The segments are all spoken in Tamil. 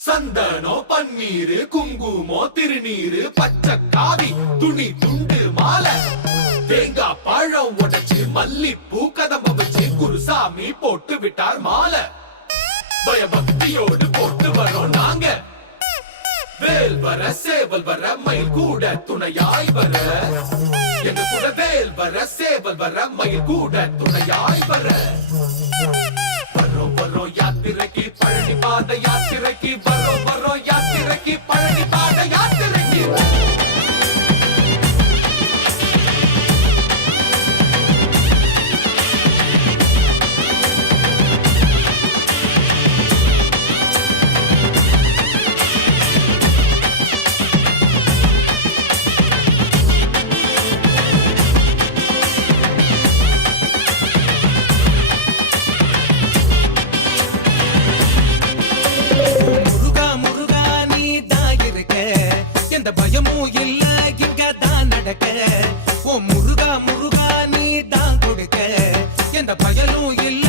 சந்தனோ பன்னீரு குங்குமோ திருநீரு பச்சை காவி துணி துண்டு மாலை தேங்காய் பழம் உடைச்சு மல்லிப்பூ கதம்ப வச்சு குருசாமி போட்டு விட்டார் மாலை பயபக்தியோடு போட்டு வரோம் நாங்க வேல் வர சேவல் வர மயில் கூட துணையாய் வர எங்க கூட வேல் வர சேவல் வர மயில் கூட துணையாய் வர வரோம் வரோம் யாத்திரைக்கு பழனி பாத யாத்திரைக்கு வரோம் வரோம் யாத்திரைக்கு பழனி பாத யாத்திரைக்கு பயமும் இல்ல இங்க தான் நடக்க ஓ முருகா முருகா நீ தான் கொடுக்க எந்த பயனும் இல்ல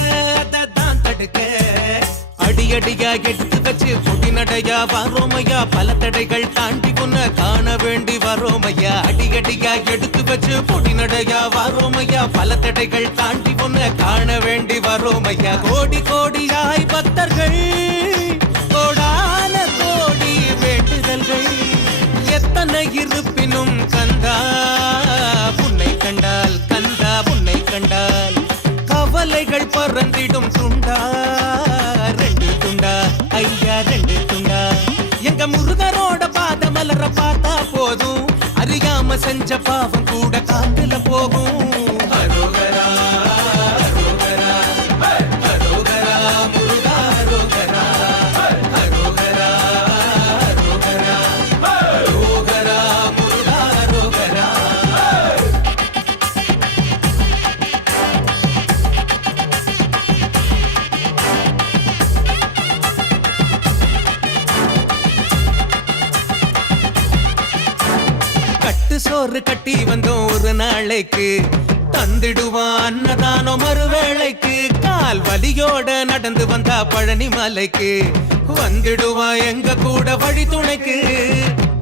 தான் தடுக்க அடியடியா எடுத்து வச்சு கொடி நடையா வரோமையா பல தடைகள் தாண்டி உன்னை காண வேண்டி வரோமையா அடியடியா எடுத்து வச்சு கொடி நடையா வரோமையா பல தடைகள் தாண்டி உன்னை காண வேண்டி வரோமையா கோடி கோடியாய் பக்தர்கள் கோடான கோடி வேண்டுதல்கள் எத்தனை இருப்பினும் கந்தா உன்னை கண்டால் கந்தா உன்னை கண்டால் கவலைகள் பறந்திடும் துண்டா ரெண்டு துண்டா ஐயா ரெண்டு துண்டா எங்க முருகரோட பாத மலர பார்த்தா போதும் அறியாம செஞ்ச பாவம் கூட காட்டுல போகும் அரோகரா அரோகரா அரோகரா முருகா அரோகரா அரோகரா சோறு கட்டி வந்தோம் ஒரு நாளைக்கு தந்திடுவான் அன்னதானோ மறுவேளைக்கு கால் வலியோட நடந்து வந்தா பழனி மலைக்கு வந்துடுவா எங்க கூட வழி துணைக்கு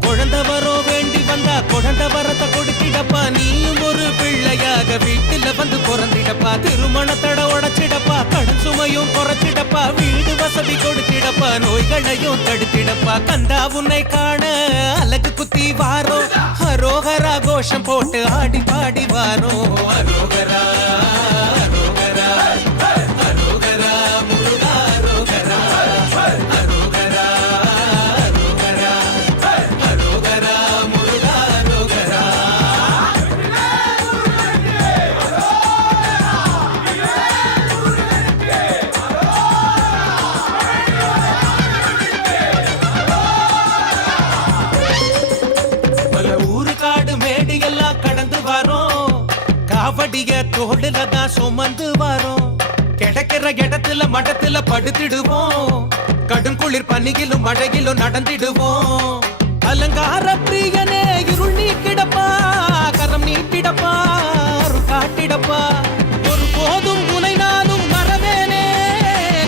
குழந்தை வரோ வேண்டி வந்தா குழந்தை வரத்தை கொடுத்திடப்பா நீயும் ஒரு பிள்ளையாக வீட்டுல வந்து பிறந்திடப்பா திருமணத்தட உடைச்சிடப்பா கடன் சுமையும் குறைச்சிடப்பா வீடு வசதி கொடுத்திடப்பா நோய்களையும் தடுத்திடப்பா கந்தா உன்னை காண அழகு குத்தி வாரோ அரோகரா கோஷம் போட்டு ஆடி பாடி வாரோ அரோகரா அரோகரா அரோகரா முருகா அரோகரா அரோகரா அரோகரா அரோகரா முருகா அரோகரா பல ஊரு காடு மேடு எல்லாம் கடந்து வரோம் காவடிய தோடுல தான் சுமந்து வரோம் கிடைக்கிற இடத்துல மடத்துல படுத்திடுவோம் கடும் குளிர் பனியிலும் மழையிலும் நடந்திடுவோம் அலங்கார பிரியனே இருள் நீக்கிடப்பா கரம் நீட்டிடப்பா அருள் காட்டிடப்பா ஒரு போதும் உனை நானும் மறவேனே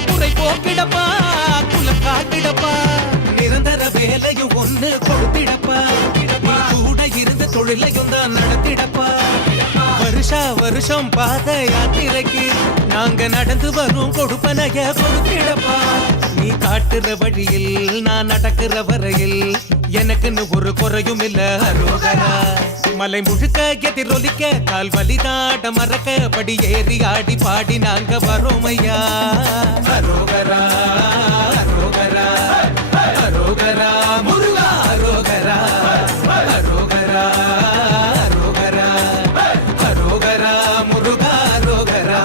குறை போக்கிடப்பா குலம் காட்டிடப்பா நிரந்தர வேலையும் ஒண்ணு கொடுத்திடப்பா கூட இருந்த தொழிலையும் தான் நடத்திடப்பா வருஷா வருஷம் பாத யாத்திரைக்கு நாங்க நடந்து வரும் கொடுப்பனைய கொடுத்திடப்பா நீ காட்டுற வழியில் நான் நடக்கிற வரையில் எனக்குன்னு ஒரு குறையும் இல்ல அரோகரா மலை முழுக்க எதிரொலிக்க கால் வலிதாட மறக்க படி ஏறி ஆடி பாடி நாங்க வரோமையா அரோகரா அரோகரா அரோகரா முருகா அரோகரா அரோகரா அரோகரா அரோகரா முருகா அரோகரா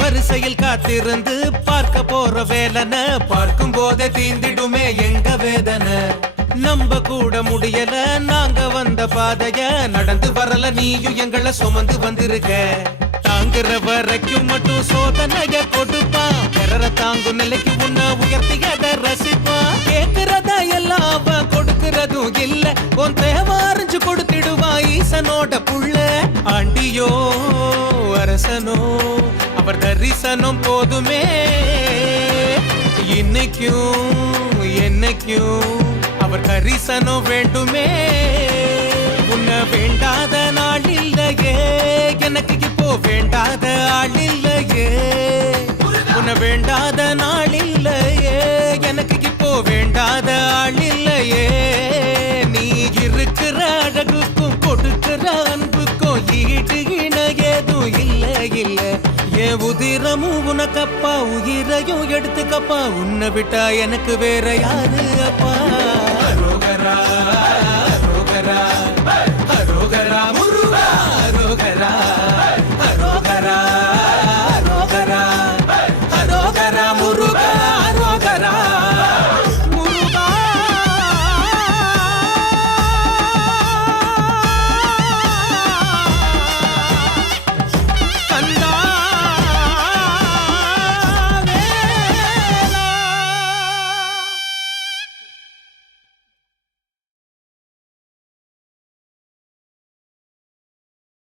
வரிசையில் காத்திருந்து பார்க்க போற வேலன பார்க்கும் போதே தீந்திடுமே எங்க வேதனை நம்ப கூட முடியல நாங்க வந்த பாதைய நடந்து வரல நீயும் எங்களை சுமந்து வந்திருக்க வாங்குற வரைக்கும் மட்டும் சோதனைய கொடுப்பான் பிறர தாங்கும் நிலைக்கு உன்ன உயர்த்தியத ரசிப்பான் கேக்குறதா எல்லாம் அவன் கொடுக்கறதும் இல்ல உன் தேவாரிஞ்சு கொடுத்திடுவான் ஈசனோட புள்ள ஆண்டியோ அரசனோ அவர் தரிசனம் போதுமே இன்னைக்கும் என்னைக்கும் அவர் கரிசனம் வேண்டுமே உன்னை வேண்டாத நாள் இல்லையே எனக்கு இப்போ வேண்டாத ஆள் இல்லையே உன்னை வேண்டாத நாள் இல்லையே எனக்கு இப்போ வேண்டாத ஆள் இல்லையே நீ இருக்கிற அழகுக்கும் கொடுக்கிற அன்புக்கும் ஈடு இணை ஏதும் இல்லை இல்லை என் உதிரமும் உனக்கப்பா உயிரையும் எடுத்துக்கப்பா உன்னை விட்டா எனக்கு வேற யாரு அப்பா ரோகரா ரோகரா